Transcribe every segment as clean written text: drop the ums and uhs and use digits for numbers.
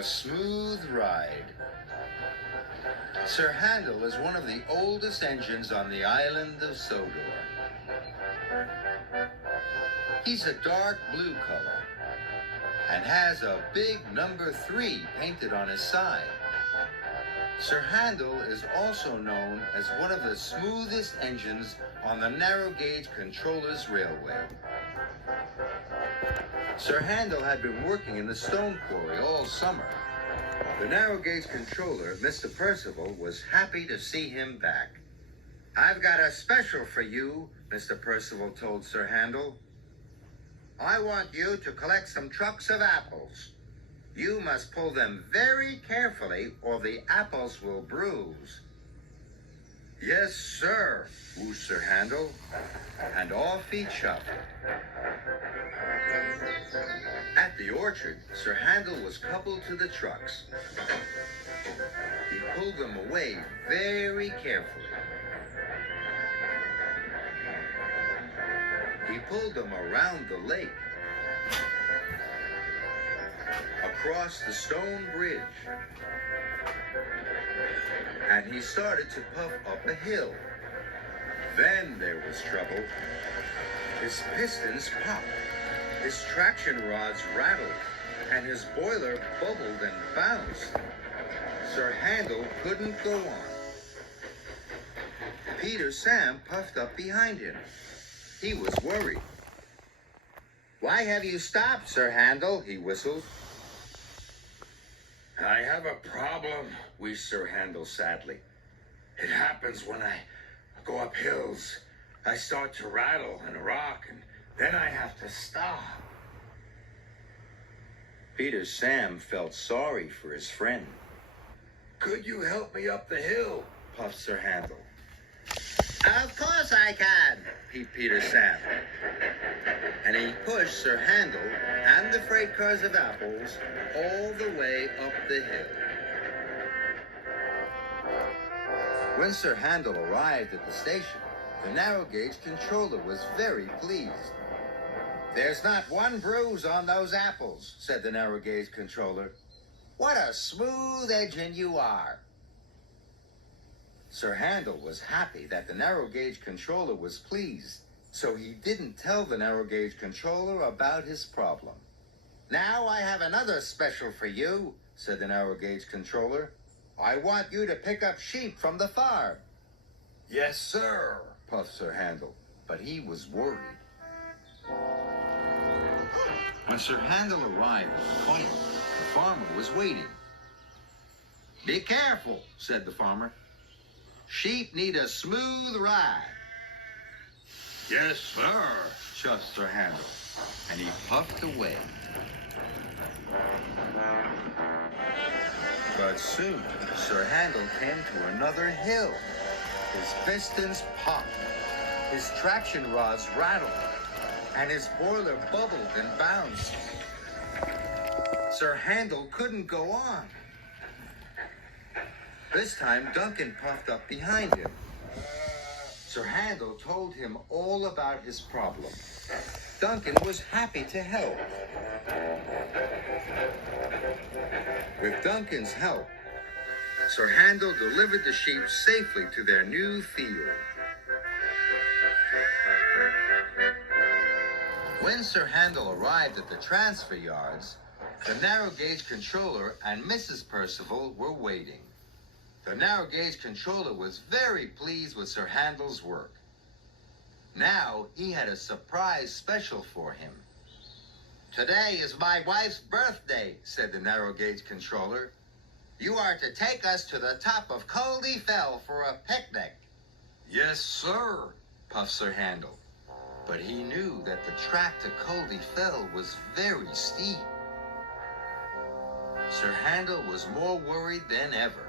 a smooth ride. Sir Handel is one of the oldest engines on the island of Sodor. He's a dark blue color and has a big number 3 painted on his side. Sir Handel is also known as one of the smoothest engines on the narrow gauge controller's railway. Sir Handel had been working in the stone quarry all summer. The narrow gauge controller, Mr. Percival, was happy to see him back. "I've got a special for you," Mr. Percival told Sir Handel. "I want you to collect some trucks of apples. You must pull them very carefully or the apples will bruise." "Yes, sir," whooshed Sir Handel, and off he chuffed. At the orchard, Sir Handel was coupled to the trucks. He pulled them away very carefully. He pulled them around the lake, across the stone bridge, and he started to puff up a hill. Then there was trouble. His pistons popped, his traction rods rattled, and his boiler bubbled and bounced. Sir Handel couldn't go on. Peter Sam puffed up behind him. He was worried. "Why have you stopped, Sir Handel?" he whistled. "I have a problem," wheezed Sir Handel sadly. "It happens when I go up hills. I start to rattle and rock, and then I have to stop." Peter Sam felt sorry for his friend. "Could you help me up the hill?" puffed Sir Handel. "Of course I can," peeped Peter Sam. And he pushed Sir Handel and the freight cars of apples all the way up the hill. When Sir Handel arrived at the station, the narrow gauge controller was very pleased. "There's not one bruise on those apples," said the narrow gauge controller. "What a smooth engine you are." Sir Handel was happy that the narrow gauge controller was pleased, so he didn't tell the narrow gauge controller about his problem. "Now I have another special for you," said the narrow gauge controller. "I want you to pick up sheep from the farm." "Yes, sir," puffed Sir Handel, but he was worried. When Sir Handel arrived at the farm, the farmer was waiting. "Be careful," said the farmer. "Sheep need a smooth ride." "Yes, sir," chuffed Sir Handel, and he puffed away. But soon, Sir Handel came to another hill. His pistons popped, his traction rods rattled, and his boiler bubbled and bounced. Sir Handel couldn't go on. This time, Duncan puffed up behind him. Sir Handel told him all about his problem. Duncan was happy to help. With Duncan's help, Sir Handel delivered the sheep safely to their new field. When Sir Handel arrived at the transfer yards, the narrow gauge controller and Mrs. Percival were waiting. The narrow gauge controller was very pleased with Sir Handel's work. Now he had a surprise special for him. "Today is my wife's birthday," said the narrow gauge controller. "You are to take us to the top of Coldy Fell for a picnic." "Yes, sir," puffed Sir Handel. But he knew that the track to Coldy Fell was very steep. Sir Handel was more worried than ever.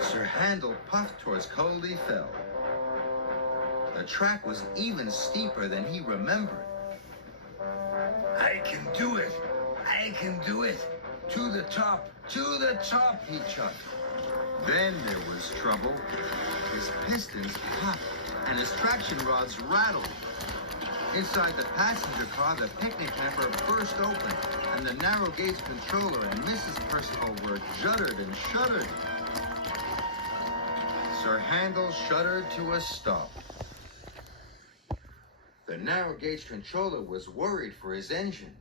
Sir Handel puffed towards Coldy Fell. The track was even steeper than he remembered. "I can do it! I can do it! To the top! To the top!" he chuffed. Then there was trouble. His pistons popped and his traction rods rattled. Inside the passenger car, the picnic hamper burst open, and the narrow gauge controller and Mrs. Percival were juddered and shuddered. Sir Handel shuddered to a stop. The narrow gauge controller was worried for his engine.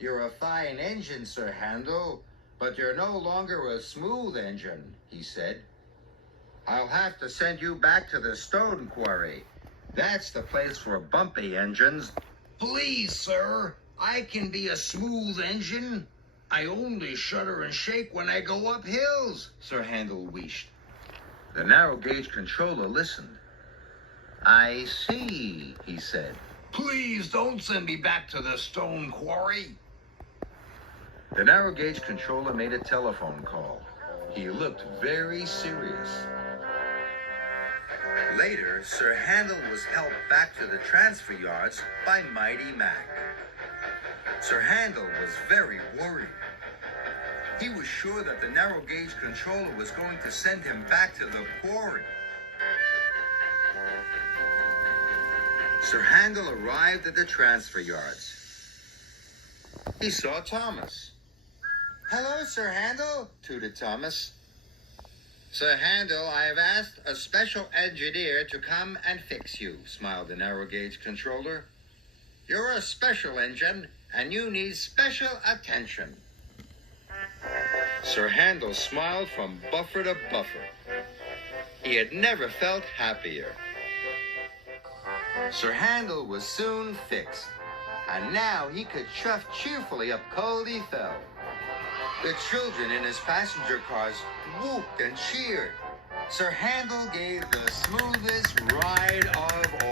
"You're a fine engine, Sir Handel, but you're no longer a smooth engine," he said. "I'll have to send you back to the stone quarry. That's the place for bumpy engines." "Please, sir, I can be a smooth engine. I only shudder and shake when I go up hills," Sir Handel wheezed. The narrow gauge controller listened. "I see," he said. "Please don't send me back to the stone quarry." The narrow gauge controller made a telephone call. He looked very serious. Later, Sir Handel was helped back to the transfer yards by Mighty Mac. Sir Handel was very worried. He was sure that the narrow gauge controller was going to send him back to the quarry. Sir Handel arrived at the transfer yards. He saw Thomas. "Hello, Sir Handel," tooted Thomas. "Sir Handel, I have asked a special engineer to come and fix you," smiled the narrow gauge controller. "You're a special engine, and you need special attention." Sir Handel smiled from buffer to buffer. He had never felt happier. Sir Handel was soon fixed, and now he could chuff cheerfully up Coldy Fell. The children in his passenger cars whooped and cheered. Sir Handel gave the smoothest ride of all.